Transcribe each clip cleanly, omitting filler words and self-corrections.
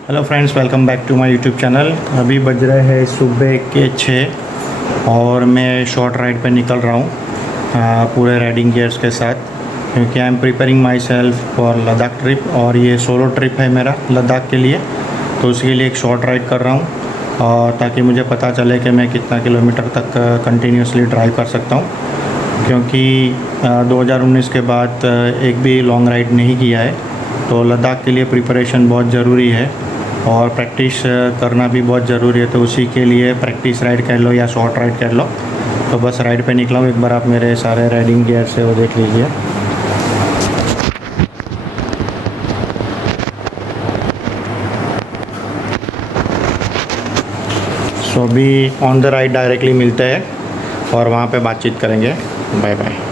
Hello friends, welcome back to my YouTube channel. अभी बज रहे हैं सुबह के 6 और मैं शॉर्ट राइड पे निकल रहा हूँ पूरे राइडिंग गियर्स के साथ, क्योंकि I am preparing my self for Ladakh trip और ये सोलो ट्रिप है मेरा लद्दाख के लिए। तो उसके लिए एक शॉर्ट राइड कर रहा हूँ और ताकि मुझे पता चले कि मैं कितना किलोमीटर तक कंटिन्यूसली ड्राइव कर सकता हूँ, क्योंकि 2019 के बाद एक भी लॉन्ग राइड नहीं किया है। तो लद्दाख के लिए प्रिपरेशन बहुत ज़रूरी है और प्रैक्टिस करना भी बहुत ज़रूरी है। तो उसी के लिए प्रैक्टिस राइड कर लो या शॉर्ट राइड कर लो। तो बस राइड पे निकला हूँ। एक बार आप मेरे सारे राइडिंग गियर से वो देख लीजिए। सो अभी ऑन द राइड डायरेक्टली मिलते हैं और वहाँ पे बातचीत करेंगे। Bye bye.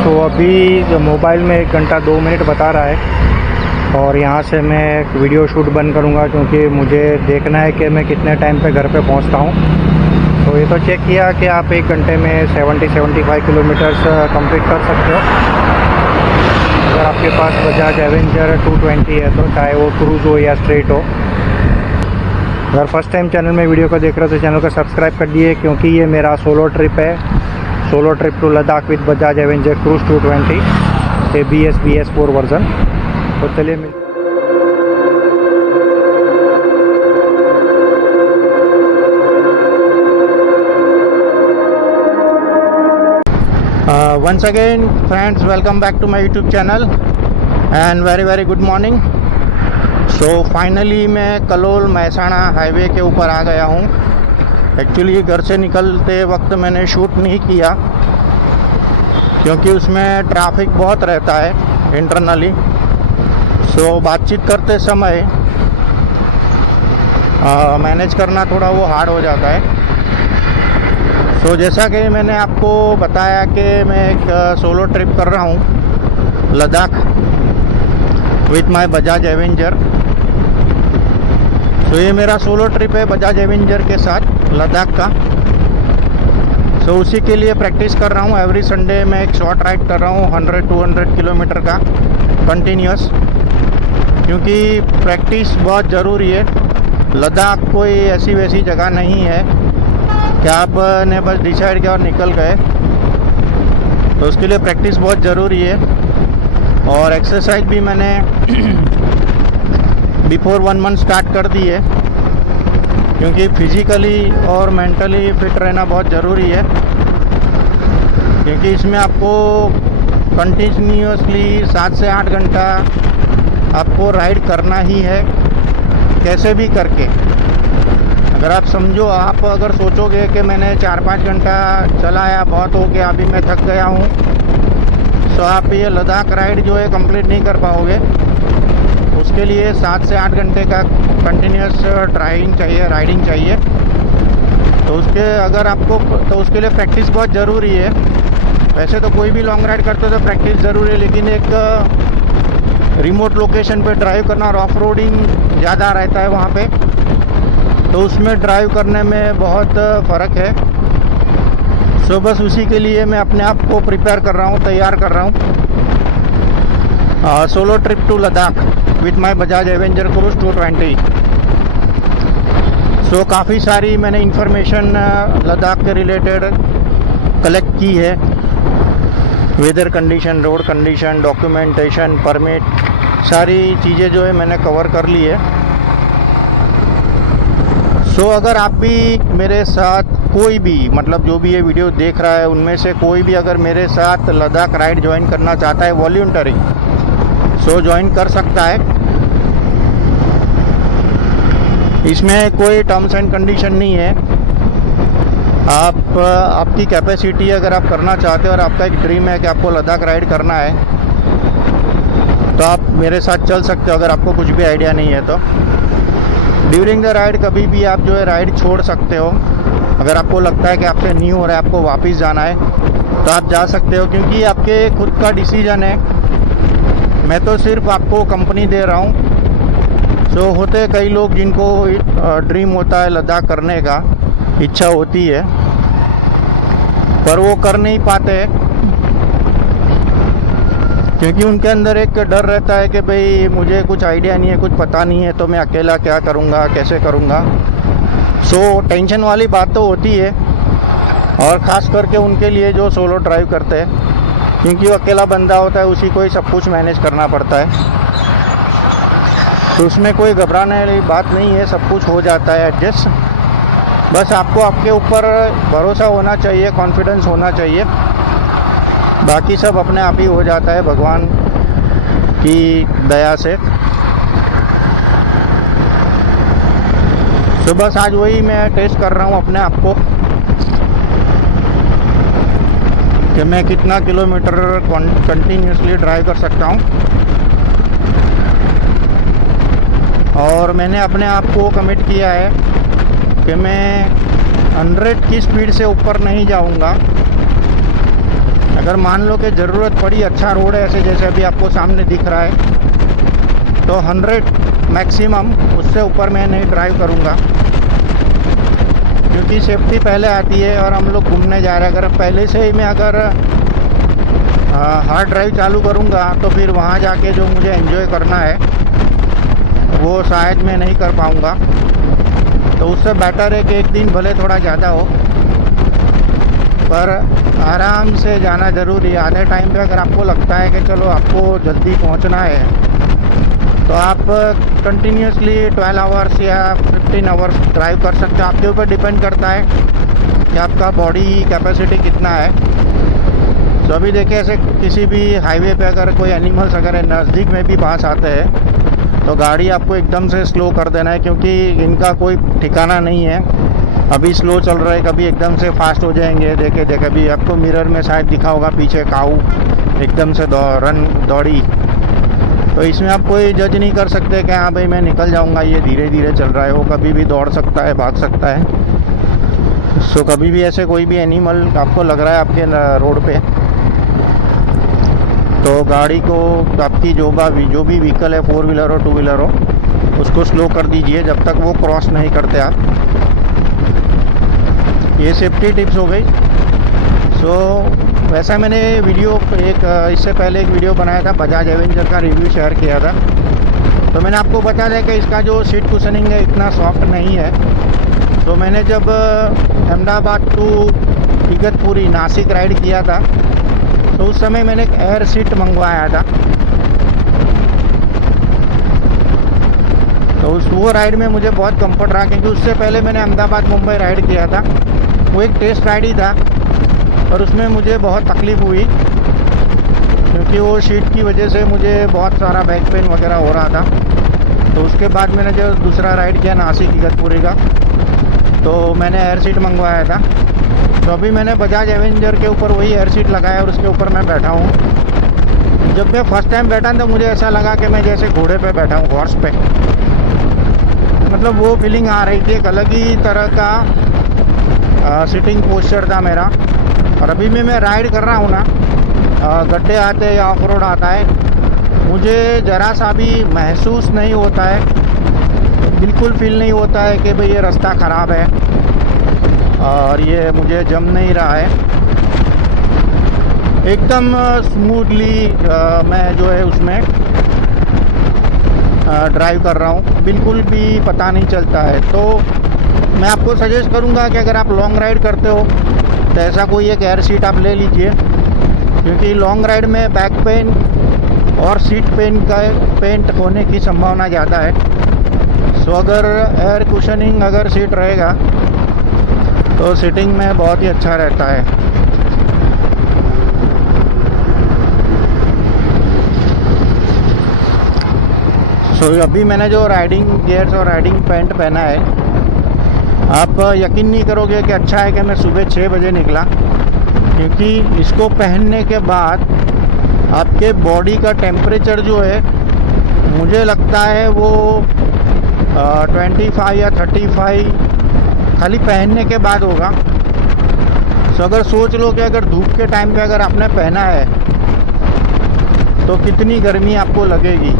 तो अभी मोबाइल में 1 घंटा 2 मिनट बता रहा है और यहाँ से मैं एक वीडियो शूट बंद करूँगा, क्योंकि मुझे देखना है कि मैं कितने टाइम पे घर पे पहुँचता हूँ। तो ये तो चेक किया कि आप 1 घंटे में 70-75 किलोमीटर्स कंप्लीट कर सकते हो अगर आपके पास बजाज एवेंजर 220 है, तो चाहे वो क्रूज़ हो या स्ट्रेट हो। अगर फर्स्ट टाइम चैनल में वीडियो को देख रहे हो तो चैनल को सब्सक्राइब कर दिए, क्योंकि ये मेरा सोलो ट्रिप है। Solo trip to Ladakh with Bajaj Avenger Cruise 220 ABS BS4 version. तो चलिए once again friends, welcome back to my YouTube channel and very good morning। So finally मैं कलोल महसाणा हाईवे के ऊपर आ गया हूँ। एक्चुअली घर से निकलते वक्त मैंने शूट नहीं किया, क्योंकि उसमें ट्रैफिक बहुत रहता है इंटरनली। सो बातचीत करते समय मैनेज करना थोड़ा वो हार्ड हो जाता है। सो जैसा कि मैंने आपको बताया कि मैं एक सोलो ट्रिप कर रहा हूँ Ladakh with my Bajaj Avenger. तो ये मेरा सोलो ट्रिप है बजाज एवेंजर के साथ लद्दाख का। तो उसी के लिए प्रैक्टिस कर रहा हूँ। एवरी संडे मैं एक शॉर्ट राइड कर रहा हूँ 100-200 किलोमीटर का कंटिन्यूस, क्योंकि प्रैक्टिस बहुत ज़रूरी है। लद्दाख कोई ऐसी वैसी जगह नहीं है कि आपने बस डिसाइड किया और निकल गए। तो उसके लिए प्रैक्टिस बहुत ज़रूरी है और एक्सरसाइज भी मैंने बिफोर 1 मंथ स्टार्ट कर दी है, क्योंकि फिज़िकली और मेंटली फिट रहना बहुत ज़रूरी है। क्योंकि इसमें आपको कंटिन्यूसली 7 से 8 घंटा आपको राइड करना ही है, कैसे भी करके। अगर आप समझो, आप अगर सोचोगे कि मैंने 4-5 घंटा चलाया, बहुत हो गया, अभी मैं थक गया हूँ, तो आप ये लद्दाख राइड जो है कंप्लीट नहीं कर पाओगे। उसके लिए 7 से 8 घंटे का कंटिन्यूस ड्राइविंग चाहिए, राइडिंग चाहिए। तो उसके लिए प्रैक्टिस बहुत ज़रूरी है। वैसे तो कोई भी लॉन्ग राइड करते हो तो प्रैक्टिस ज़रूरी है, लेकिन एक रिमोट लोकेशन पे ड्राइव करना और ऑफ रोडिंग ज़्यादा रहता है वहाँ पे, तो उसमें ड्राइव करने में बहुत फ़र्क है। सो बस उसी के लिए मैं अपने आप को प्रिपेयर कर रहा हूँ, तैयार कर रहा हूँ। Solo trip to Ladakh with my Bajaj Avenger Cruise 220। So काफ़ी सारी मैंने इन्फॉर्मेशन लद्दाख के रिलेटेड कलेक्ट की है। Weather condition, road condition, documentation, permit, सारी चीज़ें जो है मैंने कवर कर ली है। सो अगर आप भी मेरे साथ कोई भी, मतलब जो भी ये वीडियो देख रहा है उनमें से कोई भी अगर मेरे साथ लद्दाख राइड ज्वाइन करना चाहता है वॉल्यूंटरी, सो ज्वाइन कर सकता है। इसमें कोई टर्म्स एंड कंडीशन नहीं है। आपकी कैपेसिटी अगर आप करना चाहते हो और आपका एक ड्रीम है कि आपको लद्दाख राइड करना है, तो आप मेरे साथ चल सकते हो अगर आपको कुछ भी आइडिया नहीं है तो। ड्यूरिंग द राइड कभी भी आप जो है राइड छोड़ सकते हो। अगर आपको लगता है कि आपसे नहीं हो रहा है, आपको वापस जाना है, तो आप जा सकते हो, क्योंकि आपके खुद का डिसीजन है। मैं तो सिर्फ आपको कंपनी दे रहा हूँ। सो होते कई लोग जिनको ड्रीम होता है लद्दाख करने का, इच्छा होती है, पर वो कर नहीं पाते क्योंकि उनके अंदर एक डर रहता है कि भाई मुझे कुछ आइडिया नहीं है, कुछ पता नहीं है, तो मैं अकेला क्या करूँगा, कैसे करूँगा। सो टेंशन वाली बात तो होती है, और ख़ास करके उनके लिए जो सोलो ड्राइव करते हैं, क्योंकि वो अकेला बंदा होता है, उसी को ही सब कुछ मैनेज करना पड़ता है। तो उसमें कोई घबराने वाली बात नहीं है, सब कुछ हो जाता है एडजस्ट। बस आपको आपके ऊपर भरोसा होना चाहिए, कॉन्फिडेंस होना चाहिए, बाकी सब अपने आप ही हो जाता है भगवान की दया से। तो बस आज वही मैं टेस्ट कर रहा हूँ अपने आप को कि मैं कितना किलोमीटर कंटिन्यूसली ड्राइव कर सकता हूँ। और मैंने अपने आप को कमिट किया है कि मैं 100 की स्पीड से ऊपर नहीं जाऊँगा। अगर मान लो कि ज़रूरत पड़ी, अच्छा रोड है ऐसे जैसे अभी आपको सामने दिख रहा है, तो 100 मैक्सिमम, उससे ऊपर मैं नहीं ड्राइव करूँगा, क्योंकि सेफ्टी पहले आती है। और हम लोग घूमने जा रहे हैं, अगर पहले से ही मैं अगर हार्ड ड्राइव चालू करूँगा तो फिर वहाँ जाके जो मुझे एंजॉय करना है वो शायद मैं नहीं कर पाऊँगा। तो उससे बेटर है कि एक दिन भले थोड़ा ज़्यादा हो, पर आराम से जाना ज़रूरी है। आधे टाइम पे अगर आपको लगता है कि चलो आपको जल्दी पहुंचना है, तो आप कंटिन्यूसली 12 आवर्स या 15 आवर्स ड्राइव कर सकते हो। आपके ऊपर डिपेंड करता है कि आपका बॉडी कैपेसिटी कितना है। तो अभी देखिए, ऐसे किसी भी हाईवे पे अगर कोई एनिमल्स अगर नज़दीक में भी पास आते हैं, तो गाड़ी आपको एकदम से स्लो कर देना है, क्योंकि इनका कोई ठिकाना नहीं है। अभी स्लो चल रहा है, कभी एकदम से फास्ट हो जाएंगे। देखे अभी आपको मिरर में शायद दिखा होगा, पीछे काऊ एकदम से दौड़ी। तो इसमें आप कोई जज नहीं कर सकते कि हाँ भाई मैं निकल जाऊंगा, ये धीरे धीरे चल रहा है। वो कभी भी दौड़ सकता है, भाग सकता है। सो कभी भी ऐसे कोई भी एनिमल आपको लग रहा है आपके रोड पे, तो गाड़ी को आपकी जो भी व्हीकल है, 4 व्हीलर हो 2 व्हीलर हो, उसको स्लो कर दीजिए जब तक वो क्रॉस नहीं करते आप। ये सेफ्टी टिप्स हो गई। सो वैसा मैंने वीडियो इससे पहले एक वीडियो बनाया था, बजाज एवेंजर का रिव्यू शेयर किया था। तो मैंने आपको बता दिया कि इसका जो सीट कुशनिंग है इतना सॉफ्ट नहीं है। तो मैंने जब अहमदाबाद टू इगतपुरी नासिक राइड किया था, तो उस समय मैंने एक एयर सीट मंगवाया था। तो वो राइड में मुझे बहुत कंफर्ट रहा, क्योंकि उससे पहले मैंने अहमदाबाद मुंबई राइड किया था। वो एक टेस्ट राइड ही था, और उसमें मुझे बहुत तकलीफ़ हुई, क्योंकि वो सीट की वजह से मुझे बहुत सारा बैक पेन वगैरह हो रहा था। तो उसके बाद मैंने जो दूसरा राइड किया नासिक इगतपुरी का, तो मैंने एयर सीट मंगवाया था। तो अभी मैंने बजाज एवेंजर के ऊपर वही एयर सीट लगाया और उसके ऊपर मैं बैठा हूँ। जब मैं फर्स्ट टाइम बैठा तो मुझे ऐसा लगा कि मैं जैसे घोड़े पे बैठा हूँ, हॉर्स पे। मतलब वो फीलिंग आ रही थी, एक अलग ही तरह का सिटिंग पोस्चर था मेरा। और अभी मैं राइड कर रहा हूँ ना, गड्ढे आते हैं या ऑफ रोड आता है, मुझे ज़रा सा भी महसूस नहीं होता है, बिल्कुल फील नहीं होता है कि भाई ये रास्ता ख़राब है और ये मुझे जम नहीं रहा है। एकदम स्मूथली मैं जो है उसमें ड्राइव कर रहा हूँ, बिल्कुल भी पता नहीं चलता है। तो मैं आपको सजेस्ट करूँगा कि अगर आप लॉन्ग राइड करते हो तो ऐसा कोई एक एयर सीट आप ले लीजिए, क्योंकि लॉन्ग राइड में बैक पेन और सीट पेन होने की संभावना ज़्यादा है। सो अगर एयर कुशनिंग अगर सीट रहेगा तो सीटिंग में बहुत ही अच्छा रहता है। सो अभी मैंने जो राइडिंग गियर्स और राइडिंग पैंट पहना है, आप यकीन नहीं करोगे कि अच्छा है कि मैं सुबह 6 बजे निकला, क्योंकि इसको पहनने के बाद आपके बॉडी का टेम्परेचर जो है, मुझे लगता है वो 25 या 35 खाली पहनने के बाद होगा। तो अगर सोच लो कि अगर धूप के टाइम पे अगर आपने पहना है तो कितनी गर्मी आपको लगेगी।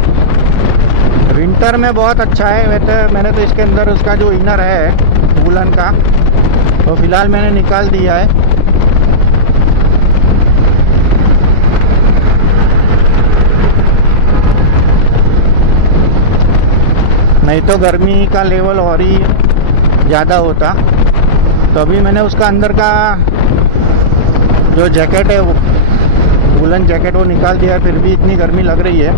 विंटर में बहुत अच्छा है। मैंने तो इसके अंदर उसका जो इनर है वूलन का, तो फिलहाल मैंने निकाल दिया है। नहीं तो गर्मी का लेवल और ही ज़्यादा होता। तो अभी मैंने उसका अंदर का जो जैकेट है वो वूलन जैकेट वो निकाल दिया है। फिर भी इतनी गर्मी लग रही है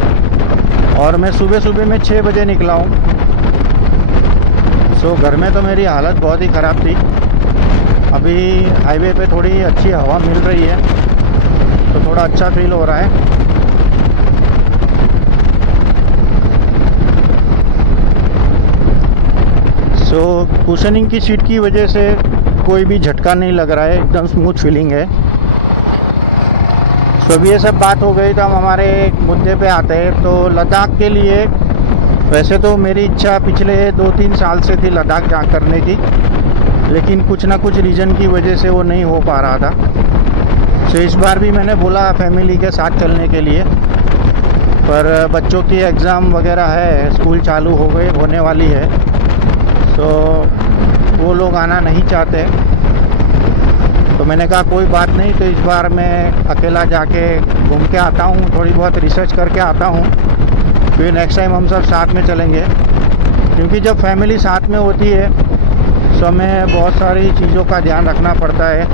और मैं सुबह सुबह में 6 बजे निकला हूँ। सो घर में तो मेरी हालत बहुत ही ख़राब थी। अभी हाईवे पे थोड़ी अच्छी हवा मिल रही है तो थोड़ा अच्छा फील हो रहा है। सो कुशनिंग की सीट की वजह से कोई भी झटका नहीं लग रहा है, एकदम स्मूथ फीलिंग है। सो अभी ये सब बात हो गई तो हम हमारे मुद्दे पे आते हैं। तो लद्दाख के लिए वैसे तो मेरी इच्छा पिछले 2-3 साल से थी लद्दाख जा करने की, लेकिन कुछ ना कुछ रीज़न की वजह से वो नहीं हो पा रहा था। सो इस बार भी मैंने बोला फैमिली के साथ चलने के लिए, पर बच्चों की एग्ज़ाम वगैरह है, स्कूल चालू होने वाली है, तो वो लोग आना नहीं चाहते। तो मैंने कहा कोई बात नहीं, तो इस बार मैं अकेला जाके घूम के आता हूँ, थोड़ी बहुत रिसर्च करके आता हूँ, फिर नेक्स्ट टाइम हम सब साथ में चलेंगे। क्योंकि जब फैमिली साथ में होती है तो हमें बहुत सारी चीज़ों का ध्यान रखना पड़ता है।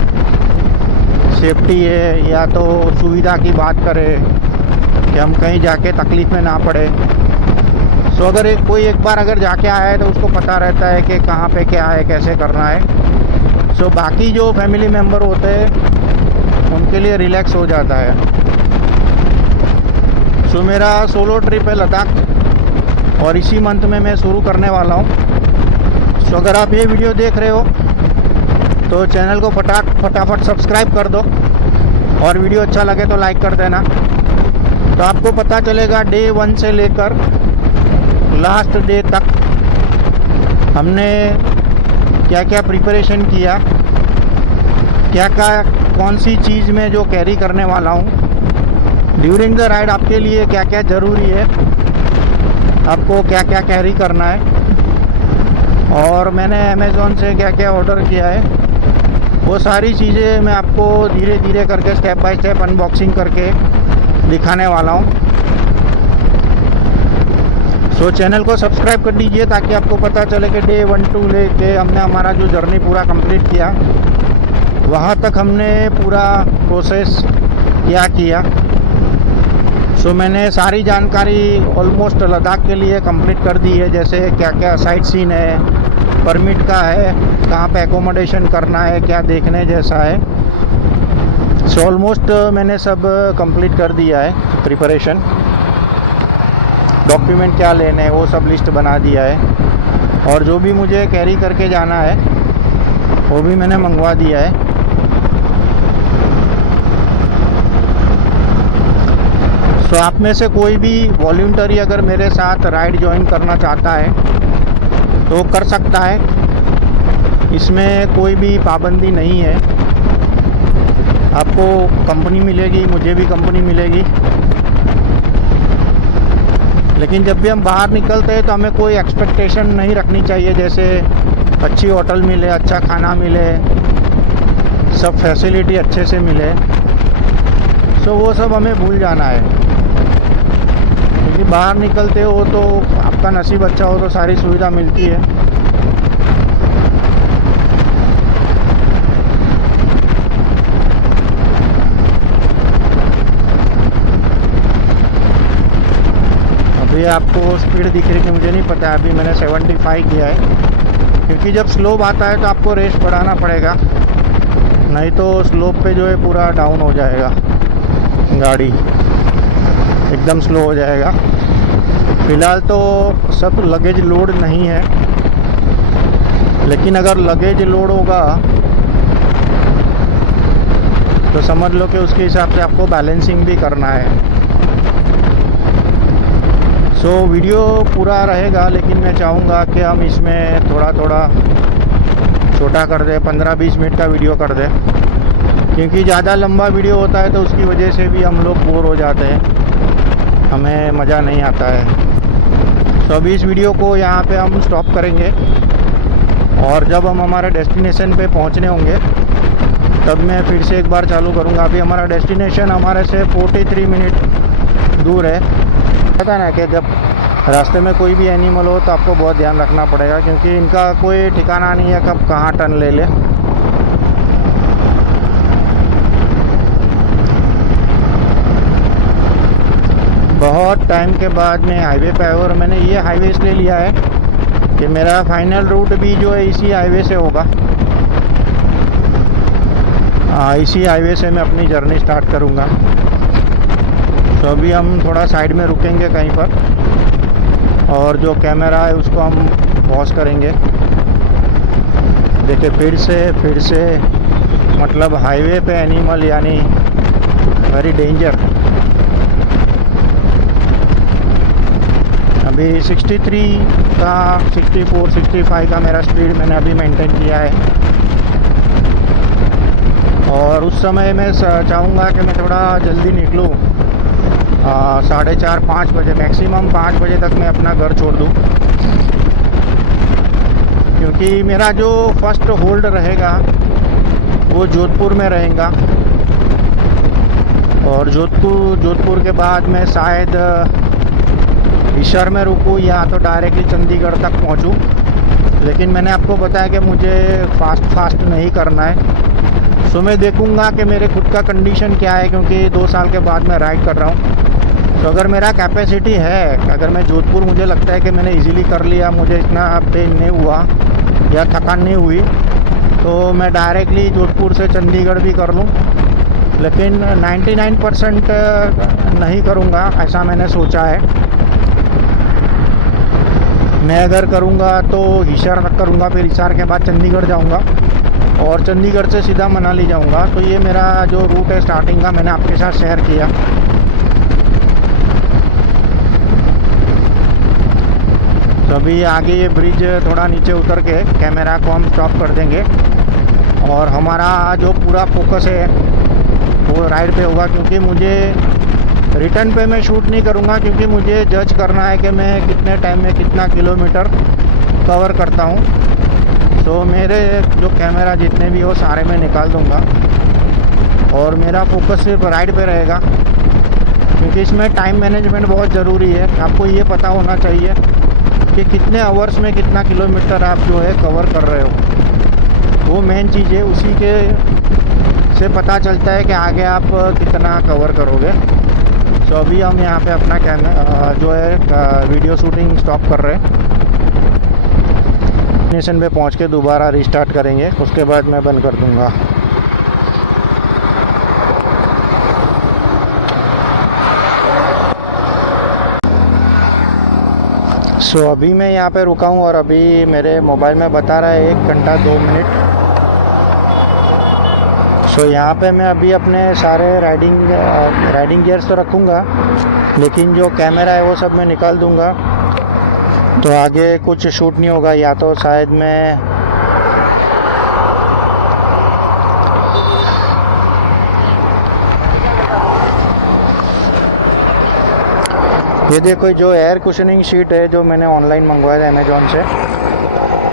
सेफ्टी है या तो सुविधा की बात करें कि हम कहीं जाके तकलीफ़ में ना पड़े। सो अगर कोई एक बार अगर जाके आया है तो उसको पता रहता है कि कहाँ पे क्या है, कैसे करना है। सो बाकी जो फैमिली मेम्बर होते हैं उनके लिए रिलैक्स हो जाता है। सो मेरा सोलो ट्रिप है लद्दाख और इसी मंथ में मैं शुरू करने वाला हूँ। सो अगर आप ये वीडियो देख रहे हो तो चैनल को फटाफट सब्सक्राइब कर दो और वीडियो अच्छा लगे तो लाइक कर देना। तो आपको पता चलेगा डे 1 से लेकर लास्ट डे तक हमने क्या क्या प्रिपरेशन किया, क्या क्या कौन सी चीज़ में जो कैरी करने वाला हूँ ड्यूरिंग द राइड, आपके लिए क्या क्या ज़रूरी है, आपको क्या क्या कैरी करना है। और मैंने अमेज़ॉन से क्या क्या ऑर्डर किया है वो सारी चीज़ें मैं आपको धीरे धीरे करके स्टेप बाय स्टेप अनबॉक्सिंग करके दिखाने वाला हूँ। सो चैनल को सब्सक्राइब कर दीजिए ताकि आपको पता चले कि डे 1 2 लेके हमने हमारा जो जर्नी पूरा कंप्लीट किया, वहाँ तक हमने पूरा प्रोसेस क्या किया। सो मैंने सारी जानकारी ऑलमोस्ट लद्दाख के लिए कंप्लीट कर दी है, जैसे क्या क्या साइट सीन है, परमिट का है, कहाँ पे एकोमोडेशन करना है, क्या देखने जैसा है। सो ऑलमोस्ट मैंने सब कंप्लीट कर दिया है प्रिपरेशन। डॉक्यूमेंट क्या लेने हैं वो सब लिस्ट बना दिया है और जो भी मुझे कैरी करके जाना है वो भी मैंने मंगवा दिया है। सो आप में से कोई भी वॉलंटरी अगर मेरे साथ राइड ज्वाइन करना चाहता है तो कर सकता है, इसमें कोई भी पाबंदी नहीं है। आपको कंपनी मिलेगी, मुझे भी कंपनी मिलेगी, लेकिन जब भी हम बाहर निकलते हैं तो हमें कोई एक्सपेक्टेशन नहीं रखनी चाहिए, जैसे अच्छी होटल मिले, अच्छा खाना मिले, सब फैसिलिटी अच्छे से मिले। सो वो सब हमें भूल जाना है, क्योंकि बाहर निकलते हो तो आपका नसीब अच्छा हो तो सारी सुविधा मिलती है। अभी आपको स्पीड दिख रही है कि मुझे नहीं पता, अभी मैंने 75 किया है, क्योंकि जब स्लोप आता है तो आपको रेस बढ़ाना पड़ेगा, नहीं तो स्लोप पे जो है पूरा डाउन हो जाएगा, गाड़ी एकदम स्लो हो जाएगा। फ़िलहाल तो सब लगेज लोड नहीं है, लेकिन अगर लगेज लोड होगा तो समझ लो कि उसके हिसाब से आपको बैलेंसिंग भी करना है। सो सो वीडियो पूरा रहेगा, लेकिन मैं चाहूँगा कि हम इसमें थोड़ा थोड़ा छोटा कर दें, 15-20 मिनट का वीडियो कर दें, क्योंकि ज़्यादा लंबा वीडियो होता है तो उसकी वजह से भी हम लोग बोर हो जाते हैं, हमें मज़ा नहीं आता है। तो अभी इस वीडियो को यहाँ पे हम स्टॉप करेंगे, और जब हम हमारे डेस्टिनेशन पे पहुँचने होंगे तब मैं फिर से एक बार चालू करूँगा। अभी हमारा डेस्टिनेशन हमारे से 43 मिनट दूर है। पता है ना कि जब रास्ते में कोई भी एनिमल हो तो आपको बहुत ध्यान रखना पड़ेगा, क्योंकि इनका कोई ठिकाना नहीं है कब कहाँ टर्न ले ले। बहुत टाइम के बाद मैं हाईवे पे आया, और मैंने ये हाईवे इसलिए लिया है कि मेरा फाइनल रूट भी जो है इसी हाईवे से होगा। इसी हाईवे से मैं अपनी जर्नी स्टार्ट करूँगा। तो अभी हम थोड़ा साइड में रुकेंगे कहीं पर, और जो कैमरा है उसको हम पॉज करेंगे। देखिए फिर से मतलब हाईवे पे एनिमल, यानी वेरी डेंजर। अभी 63 का 64 65 का मेरा स्पीड मैंने अभी मेंटेन किया है, और उस समय मैं चाहूँगा कि मैं थोड़ा जल्दी निकलूँ। 4:30-5 बजे, मैक्सिमम 5 बजे तक मैं अपना घर छोड़ दूँ, क्योंकि मेरा जो फर्स्ट होल्ड रहेगा वो जोधपुर में रहेगा, और जोधपुर के बाद मैं शायद हिसार में रुकूँ या तो डायरेक्टली चंडीगढ़ तक पहुँचूँ। लेकिन मैंने आपको बताया कि मुझे फास्ट नहीं करना है। सो मैं देखूँगा कि मेरे खुद का कंडीशन क्या है, क्योंकि 2 साल के बाद मैं राइड कर रहा हूँ। तो अगर मेरा कैपेसिटी है, अगर मैं जोधपुर मुझे लगता है कि मैंने इजीली कर लिया, मुझे इतना पेन नहीं हुआ या थकान नहीं हुई, तो मैं डायरेक्टली जोधपुर से चंडीगढ़ भी कर लूँ। लेकिन 99% नहीं करूँगा, ऐसा मैंने सोचा है। मैं अगर करूँगा तो हिसार तक करूँगा, फिर हिसार के बाद चंडीगढ़ जाऊँगा, और चंडीगढ़ से सीधा मनाली जाऊँगा। तो ये मेरा जो रूट है स्टार्टिंग का, मैंने आपके साथ शेयर किया। तो अभी आगे ये ब्रिज थोड़ा नीचे उतर के कैमरा को हम स्टॉप कर देंगे, और हमारा जो पूरा फोकस है वो राइड पे होगा, क्योंकि मुझे रिटर्न पे मैं शूट नहीं करूँगा, क्योंकि मुझे जज करना है कि मैं कितने टाइम में कितना किलोमीटर कवर करता हूँ। तो मेरे जो कैमरा जितने भी हो सारे मैं निकाल दूँगा, और मेरा फोकस सिर्फ राइड पे रहेगा, क्योंकि इसमें टाइम मैनेजमेंट बहुत ज़रूरी है। आपको ये पता होना चाहिए कि कितने आवर्स में कितना किलोमीटर आप जो है कवर कर रहे हो, वो मेन चीज़ है। उसी के से पता चलता है कि आगे आप कितना कवर करोगे। तो अभी हम यहाँ पे अपना कैमरा जो है वीडियो शूटिंग स्टॉप कर रहे हैं। डेस्टिनेशन पे पहुँच के दोबारा रिस्टार्ट करेंगे, उसके बाद मैं बंद कर दूँगा। सो अभी मैं यहाँ पे रुका हूँ, और अभी मेरे मोबाइल में बता रहा है 1 घंटा 2 मिनट। सो यहाँ पे मैं अभी अपने सारे राइडिंग गियर्स तो रखूँगा, लेकिन जो कैमरा है वो सब मैं निकाल दूँगा। तो आगे कुछ शूट नहीं होगा, या तो शायद मैं ये देखो, जो एयर कुशनिंग शीट है जो मैंने ऑनलाइन मंगवाया था अमेज़ॉन से।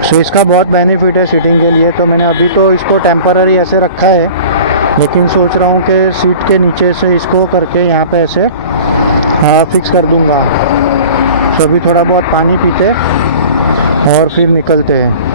सो इसका बहुत बेनिफिट है सीटिंग के लिए। तो मैंने अभी तो इसको टेम्पररी ऐसे रखा है, लेकिन सोच रहा हूँ कि सीट के नीचे से इसको करके यहाँ पे ऐसे फिक्स कर दूँगा। तो अभी थोड़ा बहुत पानी पीते और फिर निकलते हैं।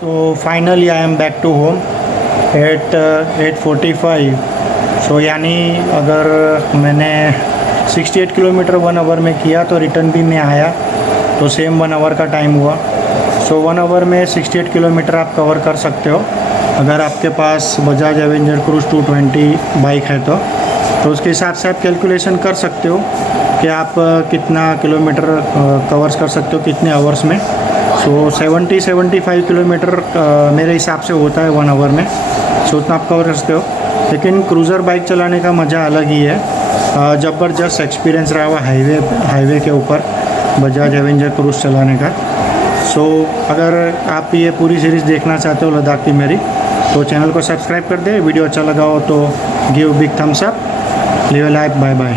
So finally I am back to home at 8:45। सो यानी अगर मैंने 68 किलोमीटर 1 आवर में किया, तो रिटर्न भी मैं आया तो सेम 1 आवर का टाइम हुआ। सो 1 आवर में 68 किलोमीटर आप कवर कर सकते हो अगर आपके पास बजाज एवेंजर क्रूज़ 220 बाइक है तो उसके हिसाब से आप कैलकुलेशन कर सकते हो कि आप कितना किलोमीटर कवर्स कर सकते हो कितने आवर्स में। सो 70-75 किलोमीटर मेरे हिसाब से होता है 1 आवर में, सो उतना आप कवर कर सकते हो। लेकिन क्रूज़र बाइक चलाने का मज़ा अलग ही है, ज़बरदस्त एक्सपीरियंस रहा हुआ हाईवे के ऊपर बजाज एवेंजर क्रूज़ चलाने का। सो अगर आप ये पूरी सीरीज़ देखना चाहते हो लद्दाख की मेरी, तो चैनल को सब्सक्राइब कर दे। वीडियो अच्छा लगा हो तो give big thumbs up, live a life, bye bye.